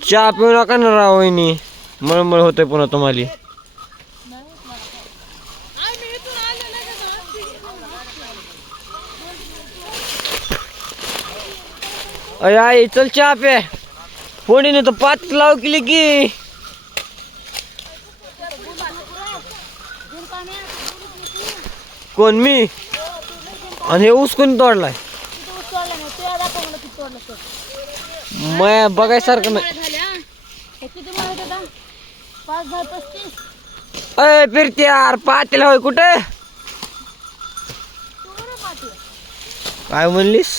चहा पिऊ नका ना राव वहिनी, मळमळ होते पुन्हा तुम्हाला. अय आई चल चहा पे, फोडीने तर 5 लाव केली की. कोण मी? आणि हे ऊस कोणी तोडलाय? मग बघायसारखं नाही. अय फिरते यार, पातेला होय कुठे? काय म्हणलीस?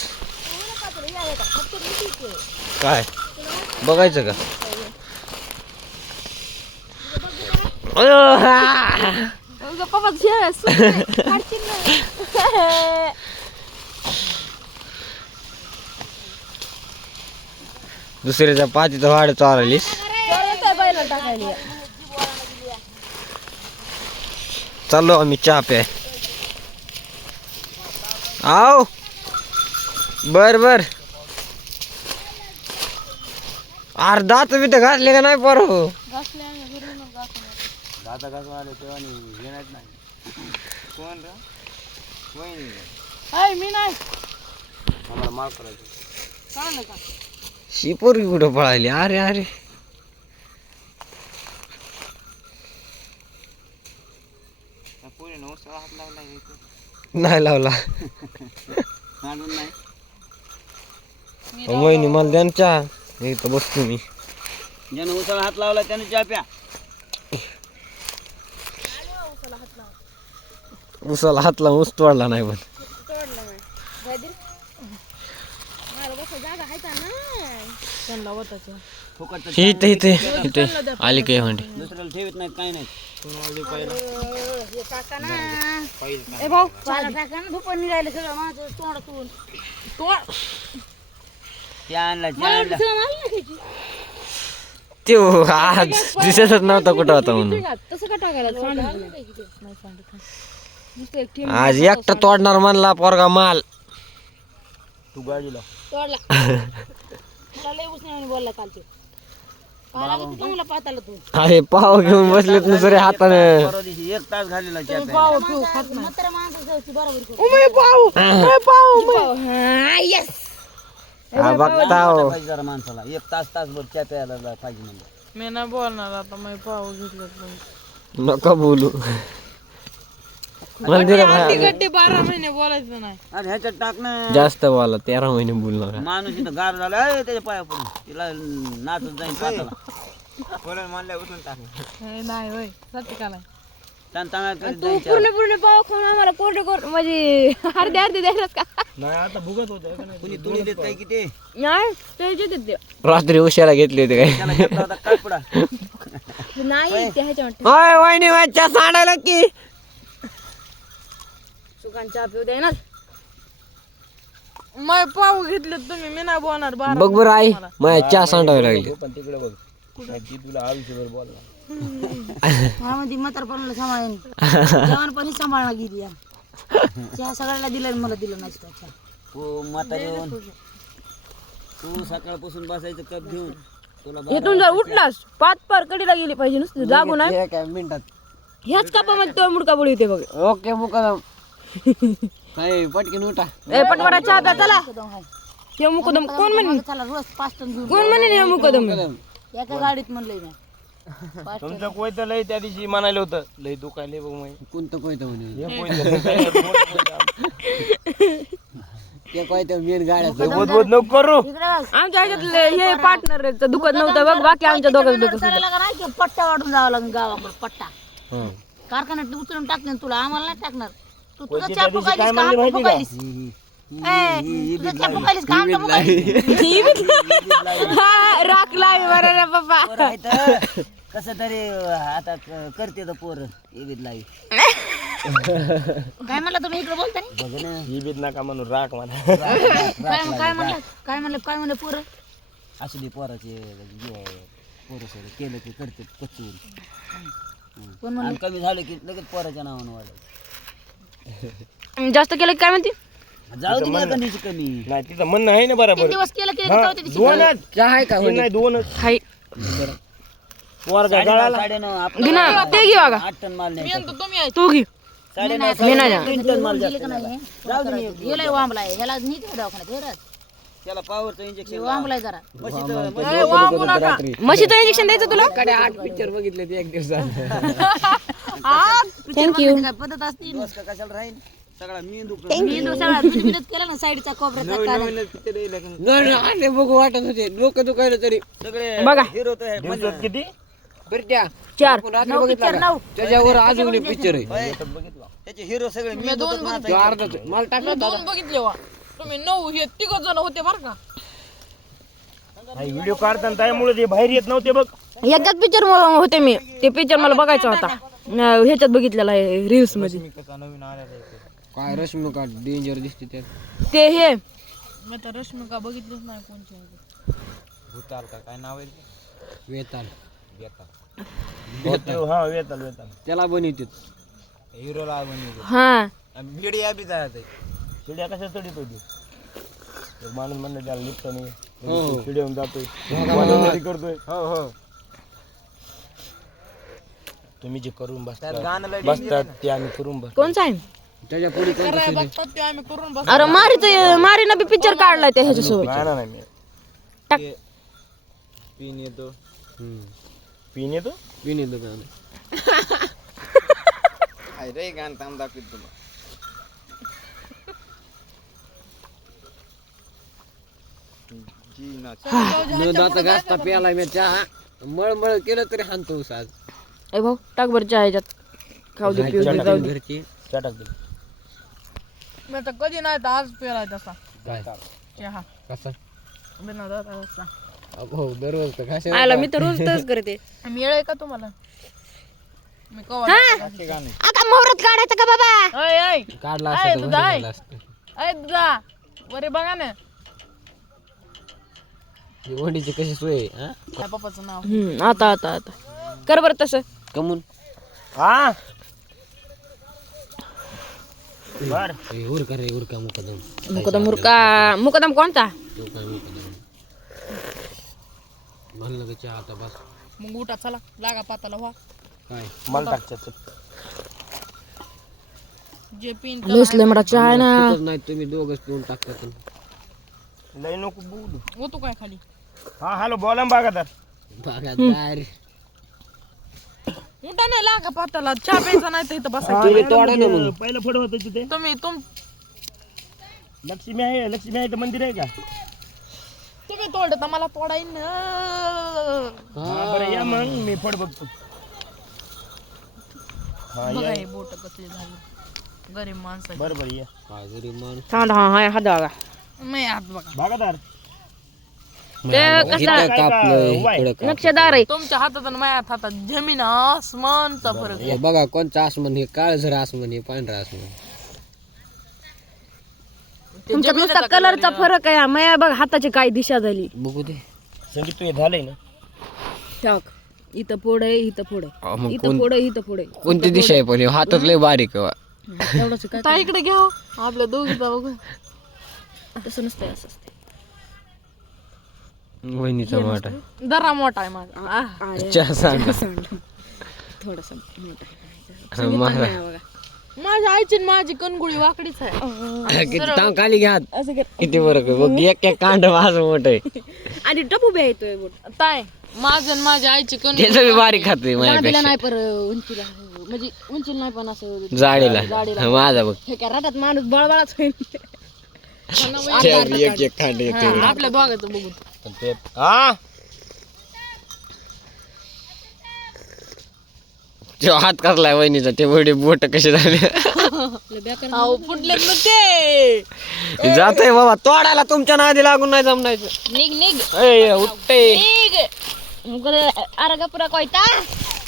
काय बघायचं का? दुसऱ्याच्या पातीचं वाड चाललीस. चाललो आम्ही चहा प्याय. आव बर बर. अर्धा तुम्ही तर घासले का नाही पर हो? दादा घासून आले तेव्हा घेण्यात नाही. कोण रे? वहिनी. मी नाही. आम्हाला माफ करायचं. चालेल का? शिपोरी कुठं पळाली? अरे अरे नाही लावला. वहिनी मला द्या ना चहा. इथं बसतो मी. ज्यानं उसाला हात लावला त्याने चहा प्या. उसाला हात लावून ऊस तोडला नाही पण. इथे इथे इथे आली काय म्हणते. दुसऱ्याला ठेवत नाही काय नाही. ते आज दिसतच नव्हता कुठं होता म्हणून. आज एकटा तोडणार म्हणला पोरगा माल. तू गाडीला अरे पाव घेऊन बसलेत ना सरे हाताने. 1 तास घालेला बघता माणसाला 1 तासभर चहा प्यायला पाहिजे म्हणजे. मी नाही बोलणार आता. मी पाव घेतलं नका बोलू. 12 महिने बोलायचं नाही. आणि ह्याच्यात टाकणं जास्त बोला. 13 महिने बोलू नका. माणूस इथं गार झाला त्याच्या पाया पडून तिला नाचत जाईल पाताला. बोलायला मानल्या उठून टाकलं नाही होय सत्य का नाही. तू पूर्ण पाव खाऊन आम्हाला कोरडे म्हणजे अर्धे द्यायला का नाही. आता भुगत होत कुणी तुळी देत काय की ते नाही. रात्री उशाला घेतले होते काय? त्याला घेतला होता कापडा नाही ते ह्याच्यावर होय वहिनी चहा सांडायला की. सुकान चहा पिऊ दे ना. मग पाव घेतले तुम्ही. मी नाही बोलणार. बघ बरं आई माझ्या चहा सांडावी लागली. पण तिकडे बघ तुला आयुष्यभर बोलला. मध्ये म्हातारपणाला सांभाळेन. जवानपणी सांभाळला गेली. चहा सगळ्याला दिला मला दिलं नाही चहा. तू म्हातारी होऊन तू सकाळपासून बसायचं कप घेऊन तुला इथून जर उठलास 5 पार कडीला गेली पाहिजे नुसतं जागू नाही. काय मिनिटात ह्याच कापामध्ये तो मुडका बोळी होते बघ. ओके मुकदम. काय पटकन उठा. ए पटपटा चहा प्या चला. हे मुकदम कोण म्हणे? चला रोज 5 टन घेऊन. कोण म्हणे हे मुकदम? एका गाडीत म्हणलंय मी. तुमचं कोयतं लय त्या दिवशी म्हणायला होतं लय दुखायले बघ. मग कोणतं कोयतं म्हणे? ते कोयतं मेन गाड्या बोध नको करू. आमच्या ह्याच्यातले हे पार्टनर दुखत नव्हतं बघ. बाकी आमच्या दोघांचं दुखत नाही. पट्टा वाढून जावं लागेल गावाकडे. पट्टा कारखान्यात उचलून टाकणार तुला. आम्हाला नाही टाकणार. तू तुझा चहा फुकायलीस का आमचा फुकायलीस? तुझा चहा फुकायलीस का आमचा फुकायलीस? राख लावी बरं रे बाबा. कसं तरी आता करते तर पोर इबीद लाई. काय म्हणला तुम्ही इकडे बोलता नाही? बघ ना इबीद नका म्हणून राख म्हणा. काय म्हणलं पोरं असू दे पोराचे पोरं सगळं केलं की करते कच्ची. आणि कमी झालं की लगेच पोराच्या नावानं वाढायचं. जास्त केलं काय म्हणते? जाऊ दे ना एखादीची कमी. नाही तिथं म्हणणं आहे ना बरोबर. 3 दिवस केलं की हा, चौथ्या दिवशी दोनच चहा आहे का तीन नाही दोनच हाय पोरगा गळाला 9.5 आपलं गिना ते घे बघा 8 टन माल नाही तू घे 9.5 मी नाही जाणार. 3 टन माल दिले का नाही हे लय वांबलाय ह्याला नीट आहे दवाखान्यात हे रच. त्याला पॉवरचं इंजेक्शन हे वांबलाय जरा म्हशीचं इंजेक्शन द्यायचं तुला 8 पिक्चर बघितले ते एक दिवसात. थँक्यू काय पद्धत असते ना. कशाला राहील सगळा मेंदू मेंदू सगळा मिनिट केला ना साईडचा कोपऱ्याचा काढा. नाही बघू वाटत होते डोकं दुखायला तरी. सगळे बघा. हिरो तर आहे. दिवसात किती बरं त्या 4 आपण रात्री 9 बघितला पिक्चर का? 9 त्याच्यावर अजून पिक्चर आहे. बघितलं त्याचे हिरो सगळे मेंदू तो अर्धाच आहे. मला टाकलं दादा. बघितले वा तुम्ही 9 हे 3 जण होते बरं का व्हिडिओ काढताना त्यामुळे ते बाहेर येत नव्हते बघ. एकदाच पिक्चर होते मी ते पिक्चर मला बघायचा होता ह्याच्यात बघितलेला आहे रील्स मध्ये काय रश्मिका डेंजर दिसते त्यात. ते हे मी तर रश्मिका बघितलीच नाही कोणची भूताल का काय नाव आहे वेताल. हा वेताल त्याला बनवतात हिरोला बनवतात. हा मीडिया बी जात आहे. चिड्या कशा चढीत होती माणूस म्हणलं त्याला लिफ्ट नाही हो. चिड्याहून जातोय हो. करतोय हो हो तुम्ही जे करून त्यात गाणं लय बसतात ते आम्ही करून बस कोणचा आहे त्याच्या पुढे अरे मारीनं बी पिक्चर काढलाय त्या ह्याच्यासोबत गाणं नाही मी टाक. पिन येतो. पिन येतो पिन येतो गाणं. रे गाणं थांब दाखवीत तुला. न दाता घासता प्याला मी चहा मळमळ केलं तरी हाणतो साज. ए भाऊ टाक बरं चहा ह्याच्यात खाऊ दे पिऊ दे जाऊ दे घरची त्या टाक दे. मी तर कधी नाही तर आज पेलाय तसा काय चहा कसं बिना दुधाचा. हो दररोज तर घासे आयला मी तर रोज तसंच करते मिळ आहे का तुम्हाला मी कवा आता मोहरत काढायचं का बाबा ओय ओय काढला आहे असता तर तुझा बरं आहे. झालं असतं. अय तुझा वरे बघा ना ही वंडीची कशी सोय आहे, हा? काय पप्पाचं नाव आता आता आता कर बरं तसं कमून हा बर हे उरका रे उरका मुकदम मुकदम कोणता तो काय मुकदम म्हणलं का चहा आता बस मग उठा चला लागा पाताला व्हा काय मला टाकतात जे पिन लसले मला चहा आहे ना पितच नाही तुम्ही दोघच पिऊन टाकतात. लय नको बोलू हो तू काय खाली हा हॅलो बोला बागादार बागादार उठा नाही लागा पाताला चहा प्यायचा नाही तर इथं बसायचं तुम्ही तोडा ना मग. पहिलं फड होतं तिथे तुम्ही लक्ष्मी आहे तर मंदिर आहे का तुम्ही तोडत तर मला तोडाईन हा, बरं या मग मी फड बघतो हा बघा या हे बोट कसली झाली गरीब माणसं बरोबर या काय गरीब माणूस. हात बघा मी हात बघा बागादार इथं कापलं इकडं कापलं. नक्षदार आहे तुमच्या हातात आणि माझ्या हातात जमीन आसमानचा फरक हे बघा कोणतं आसमान हे काळझर आसमान हे पांढरं आसमान. तुमच्या नुसता कलरचा फरक आहे माझ्या बघ हाताची काय दिशा झाली बघू दे संगीत तू हे झालंय ना टाक इथं फोड आहे इथं फोड आहे अहो, मग इथं फोड आहे इथं फोड आहे कोणती दिशा आहे पण हे हातात लय बारीक आहे. एवढंच काय इकडे घ्या आपल्या दोघीचा बघ तसं नसतंय असं असतंय वहिनीचा वाटा जरा मोठा आहे माझा चहा सांगा थोडस मला माझ्या आईची आणि माझी कणगुळी वाकडीच आहे किती टांग खाली घ्या असं कर किती फरक आहे बघ एक एक कांड माझं मोठं आहे आणि टपू बी येतोय ताय माझं आणि माझ्या आईची त्याचं बी बारीक खातोय कणगुळीला माझ्यापेक्षा नाही पर उंचीला म्हणजे उंचीला नाही पण असं जाडीला माझा बघ हे काय राहतात माणूस बळबळाच होईल एक एक कांड येते आपल्या दोघांचं बघून हा तो हात कसलाय वहिनीचा ते वडे बोट कसे झाले फुटले ते जातोय बाबा तोडायला तुमच्या नादी लागून नाही जमनायचं निघ उठते निघ अरे गपुरा कोयता